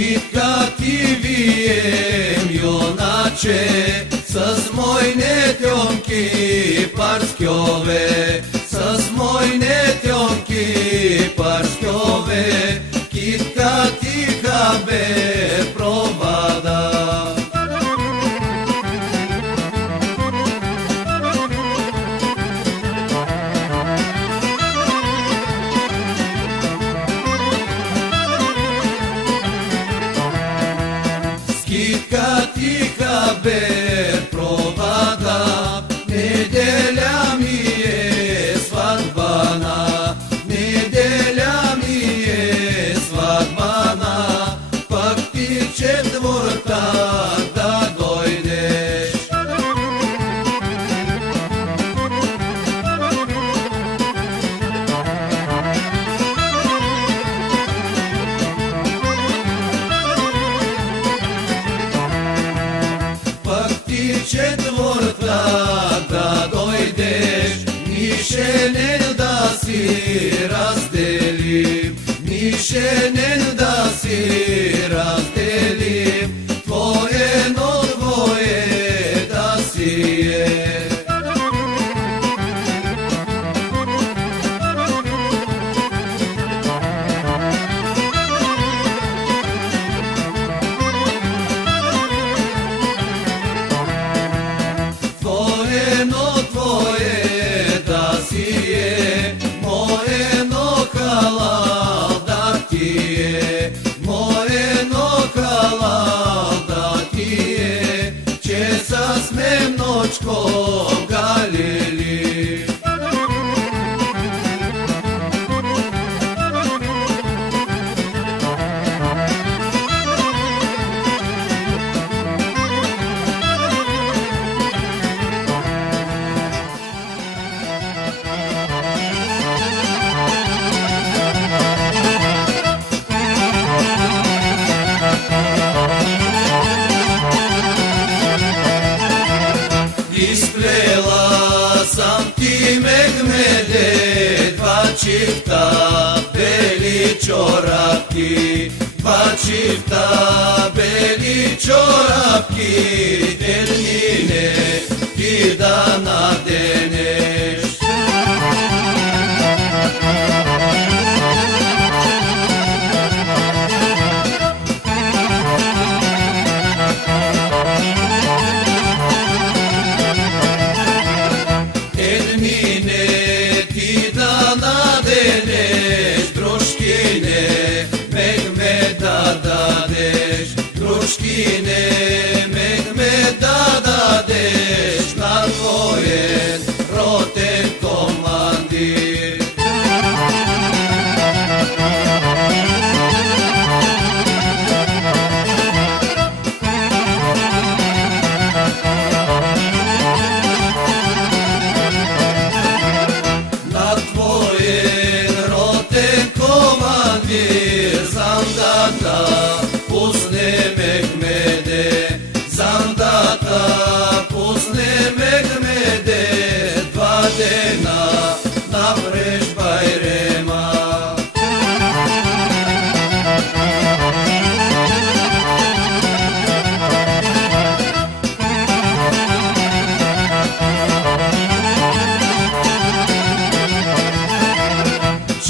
Kit vijem junače, sës mojnë t'jon ki parskjove, sës mojnë t'jon ki parskjove, kit ka be provada. Kitka be provada, nedelja mi je svadbana, nedelja mi je svadbana, pak ti četvrtak da dojdeš. Četvrtak da dojdeš, mišljenje da si razdelim, mišljenje da si razdelim, tvoje no tvoje da si je. Nočkom galili. Isplela sam ti megmede, dva čifta beli čorapki, dva čifta beli čorapki, termine ti da nadeneš. Druškine meg da dadeš na tvojen roten komandir. Na tvojen roten komandir zamdata pusne megmede, zamdata pusne megmede, dva dena napreš bajrema.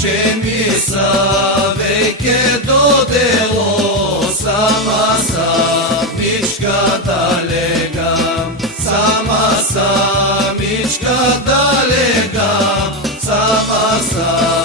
Če mi sa veke dodelo, sama samička da legam, sama samička da legam, sama samička.